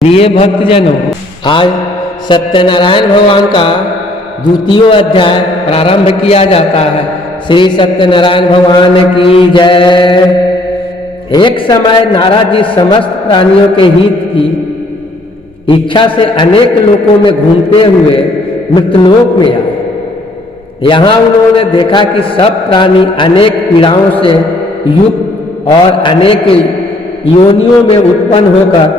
प्रिय भक्तजनों, आज सत्यनारायण भगवान का द्वितीय अध्याय प्रारंभ किया जाता है। श्री सत्यनारायण भगवान की जय। एक समय नारद जी समस्त प्राणियों के हित की इच्छा से अनेक लोकों में घूमते हुए मृतलोक में आए। यहाँ उन्होंने देखा कि सब प्राणी अनेक पीड़ाओं से युक्त और अनेक योनियों में उत्पन्न होकर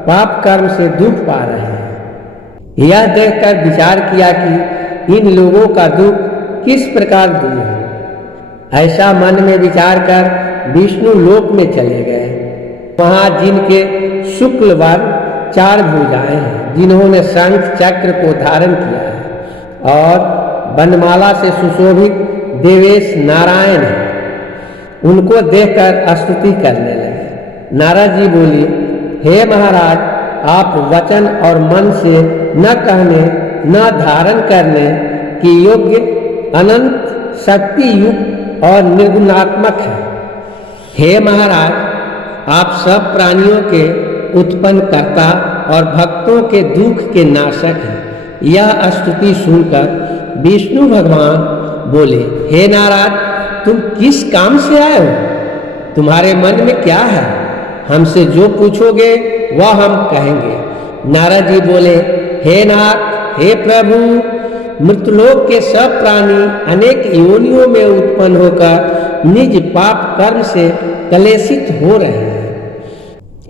पाप कर्म से दुख पा रहे हैं। यह देखकर विचार किया कि इन लोगों का दुख किस प्रकार दूर हो। ऐसा मन में विचार कर विष्णु लोक में चले गए। वहां जिनके शुक्ल वर्ण 4 भुजाएं हैं, जिन्होंने शंख चक्र को धारण किया है और वनमाला से सुशोभित देवेश नारायण है, उनको देखकर स्तुति करने लगे। नारद जी बोले, हे महाराज, आप वचन और मन से न कहने न धारण करने की योग्य अनंत शक्ति युक्त और निर्गुणात्मक है। हे महाराज, आप सब प्राणियों के उत्पन्न करता और भक्तों के दुख के नाशक हैं। यह स्तुति सुनकर विष्णु भगवान बोले, हे नारद, तुम किस काम से आए हो? तुम्हारे मन में क्या है? हमसे जो पूछोगे वह हम कहेंगे। नारद जी बोले, हे नाथ, हे प्रभु, मृतलोक के सब प्राणी अनेक योनियों में उत्पन्न होकर निज पाप कर्म से कलेशित हो रहे हैं।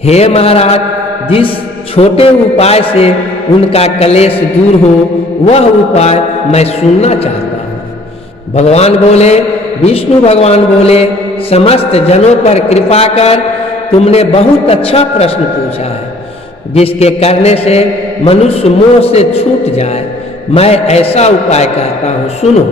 हे महाराज, जिस छोटे उपाय से उनका कलेश दूर हो वह उपाय मैं सुनना चाहता हूँ। भगवान बोले, विष्णु भगवान बोले, समस्त जनों पर कृपा कर तुमने बहुत अच्छा प्रश्न पूछा है, जिसके करने से मनुष्य मोह से छूट जाए। मैं ऐसा उपाय कहता हूँ, सुनो।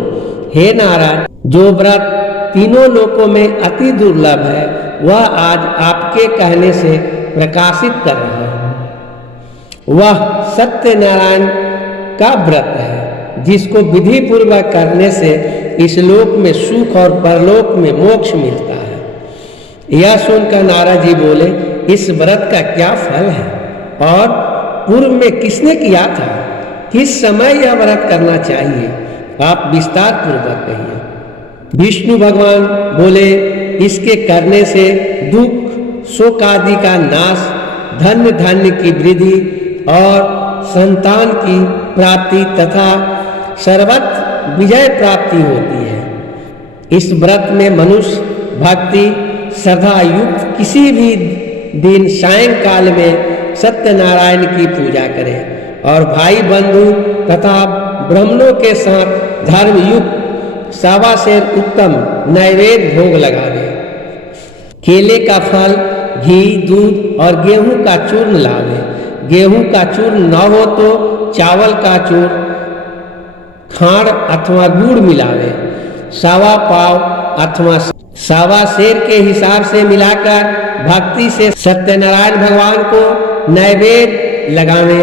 हे नारद, जो व्रत तीनों लोकों में अति दुर्लभ है वह आज आपके कहने से प्रकाशित कर रहा हूँ। वह सत्यनारायण का व्रत है, जिसको विधि पूर्वक करने से इस लोक में सुख और परलोक में मोक्ष मिलता है। यह सुनकर नारद जी बोले, इस व्रत का क्या फल है और पूर्व में किसने किया था? किस समय यह व्रत करना चाहिए? आप विस्तार पूर्वक कहिए। विष्णु भगवान बोले, इसके करने से दुख शोक आदि का नाश, धन्य धान्य की वृद्धि और संतान की प्राप्ति तथा सर्वत्र विजय प्राप्ति होती है। इस व्रत में मनुष्य भक्ति श्रद्धा युक्त किसी भी दिन सायंकाल में सत्यनारायण की पूजा करे और भाई बंधु तथा ब्राह्मणों के साथ धर्म युक्त 1.25 सेर उत्तम नैवेद्य भोग लगावे। केले का फल, घी, दूध और गेहूं का चूर्ण लावे। गेहूं का चूर्ण न हो तो चावल का चूर्ण, खांड अथवा गुड़ मिलावे। 1.25 पाव अथवा 1.25 सेर के हिसाब से मिलाकर भक्ति से सत्यनारायण भगवान को नैवेद्य लगावे।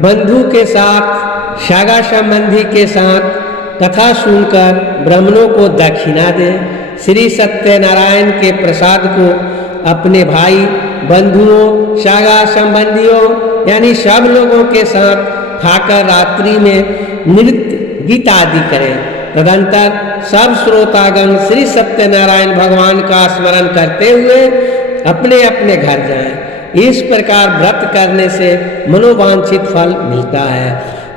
बंधु के साथ, सगा संबंधी के साथ कथा सुनकर ब्राह्मणों को दक्षिणा दे। श्री सत्यनारायण के प्रसाद को अपने भाई बंधुओं, सगा संबंधियों यानी सब लोगों के साथ खाकर रात्रि में नृत्य गीत आदि करें। तदंतर सब श्रोतागण श्री सत्यनारायण भगवान का स्मरण करते हुए अपने अपने घर जाएं। इस प्रकार व्रत करने से मनोवांछित फल मिलता है।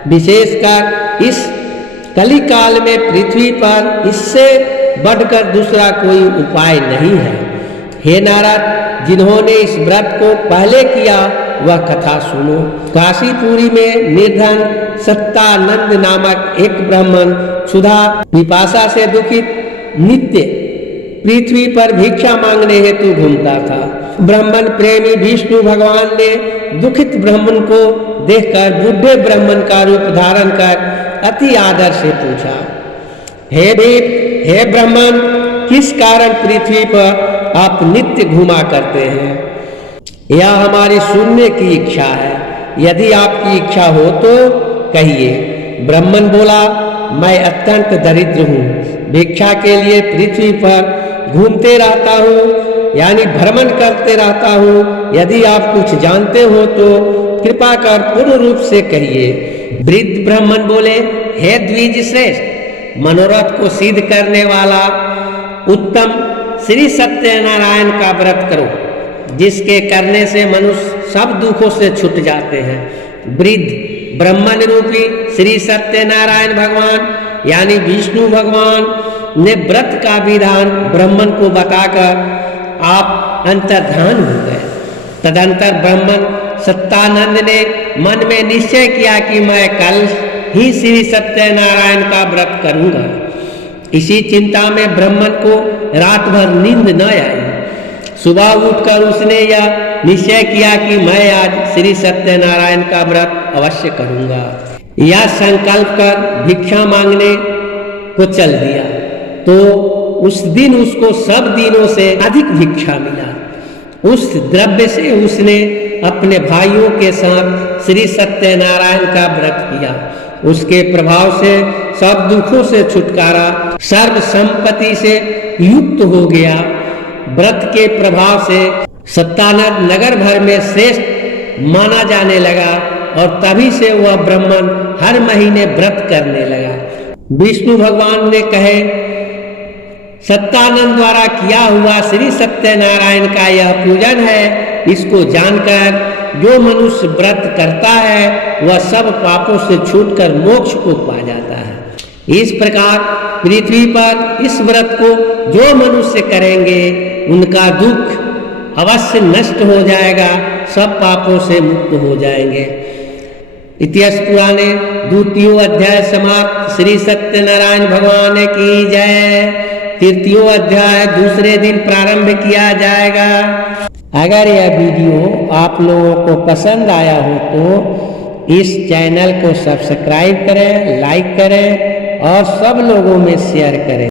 विशेषकर इस कली काल में पृथ्वी पर इससे बढ़कर दूसरा कोई उपाय नहीं है। हे नारद, जिन्होंने इस व्रत को पहले किया वह कथा सुनो। काशीपुरी में निर्धन सत्तानंद नामक एक ब्राह्मण क्षुधा पिपासा से दुखित नित्य पृथ्वी पर भिक्षा मांगने हेतु घूमता था। ब्राह्मण प्रेमी विष्णु भगवान ने दुखित ब्राह्मण को देखकर बुढ़े ब्राह्मण का रूप धारण कर अति आदर से पूछा, हे देव, हे ब्राह्मण, किस कारण पृथ्वी पर आप नित्य घूमा करते हैं? यह हमारी सुनने की इच्छा है। यदि आपकी इच्छा हो तो कहिए। ब्राह्मण बोला, मैं अत्यंत दरिद्र हूँ, भिक्षा के लिए पृथ्वी पर घूमते रहता हूँ। यानी भ्रमण करते रहता हूँ। यदि आप कुछ जानते हो तो कृपा कर पूर्ण रूप से कहिए। वृद्ध ब्राह्मण बोले, हे द्विज श्रेष्ठ, मनोरथ को सिद्ध करने वाला उत्तम श्री सत्यनारायण का व्रत करो, जिसके करने से मनुष्य सब दुखों से छूट जाते हैं। वृद्ध ब्रह्मन रूपी श्री सत्यनारायण भगवान यानी विष्णु भगवान ने व्रत का विधान ब्राह्मण को बताकर आप अंतर्ध्यान हो गए। तदंतर ब्राह्मण सत्यानंद ने मन में निश्चय किया कि मैं कल ही श्री सत्यनारायण का व्रत करूंगा। इसी चिंता में ब्राह्मण को रात भर नींद न आई। सुबह उठकर उसने यह निश्चय किया कि मैं आज श्री सत्यनारायण का व्रत अवश्य करूंगा। यह संकल्प कर भिक्षा मांगने को चल दिया तो उस दिन उसको सब दिनों से अधिक भिक्षा मिला। उस द्रव्य से उसने अपने भाइयों के साथ श्री सत्यनारायण का व्रत किया। उसके प्रभाव से सब दुखों से छुटकारा, सर्व संपत्ति से युक्त हो गया। व्रत के प्रभाव से सत्यानंद नगर भर में श्रेष्ठ माना जाने लगा और तभी से वह ब्राह्मण हर महीने व्रत करने लगा। विष्णु भगवान ने कहे, सत्यानंद द्वारा किया हुआ श्री सत्यनारायण का यह पूजन है। इसको जानकर जो मनुष्य व्रत करता है वह सब पापों से छूटकर मोक्ष को पा जाता है। इस प्रकार पृथ्वी पर इस व्रत को जो मनुष्य करेंगे उनका दुख अवश्य नष्ट हो जाएगा, सब पापों से मुक्त हो जाएंगे। इतिहास पुराणे द्वितीय अध्याय समाप्त। श्री सत्यनारायण भगवान की जय। तृतीय अध्याय दूसरे दिन प्रारंभ किया जाएगा। अगर यह वीडियो आप लोगों को पसंद आया हो तो इस चैनल को सब्सक्राइब करें, लाइक करें और सब लोगों में शेयर करें।